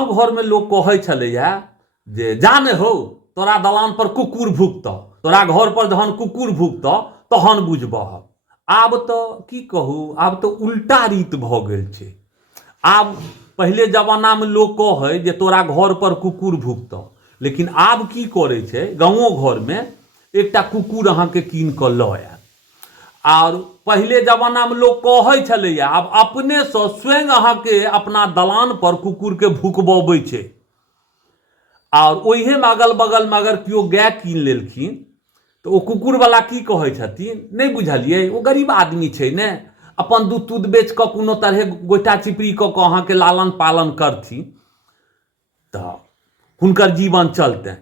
गाँव घर में लोग कहे छलैया जे जाने हो तोरा दलान पर कुकुर भुकतौ, तोरा घर पर जहन कुकुर भुकतौ तहन बुझबह। आब तो की कहू, आब तो उल्टा रीत भऽ गेल छै। आब पहले जमाना में लोग कहे जे तोरा घर पर कुकुर भुकतौ, लेकिन आब की करे छै, गाँवो घर में एकटा कुकुर अहाँके कीन कऽ लऽ आयल। और पहले जमाना में लोग कहे छलैया, आब अपने से स्वयं अहाँके अपना दलान पर कुकुर के भुकबबै छै। और ओहे में अगल बगल में अगर केओ गाय कीन लेलखिन तो वो कुकुर वाला की कहे छथिन, नहीं बुझलिए, वो गरीब आदमी छै ने, अपन दूध तूध बेच कऽ कोनो तरहे गोइठा चिपड़ी कऽ कऽ अहाँके लालन पालन करथिन तऽ हुनकर जीवन चलतनि।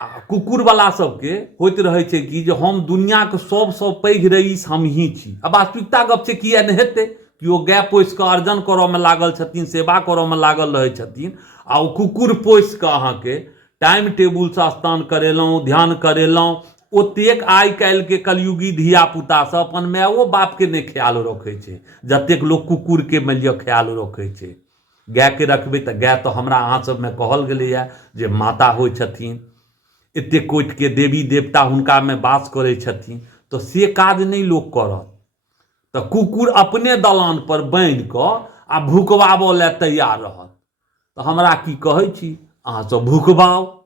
आ कुकुरवला सबके होइत रहै छै कि जे हम दुनियाके सबसँ पैघ रईस हमही छी। आ वास्तविकता गप छै, किया नहि हेतै, केओ गाय पोसि कऽ अर्जन करऽमे लागल छथिन, सेवा करऽमे लागल रहै छथिन, आ ओ कुकुर पोसि कऽ अहाँके टाइम टेबुलसँ स्नान करेलहुँ, ध्यान करेलहुँ। ओतेक आइ काल्हिके कलयुगी धियापुतासँ अपन मायो बापके नहि ख्याल रखै छै जतेक लोक कुकुरके मानि लिअ ख्याल रखै छै। गायके रखबै तऽ गाय तऽ हमरा अहाँ सबमे कहल गेलैया जे माता होइ छथिन, एतेक कोटिके देवी देवता हुनकामे वास करै छथिन, तऽ से काज नहि लोक करत। तऽ कुकुर अपने दलान पर बान्हि कऽ आ भुकवाबऽ लए तैयार रहत। तऽ हमरा की कहै छी, अहाँ सब भुकबाउ।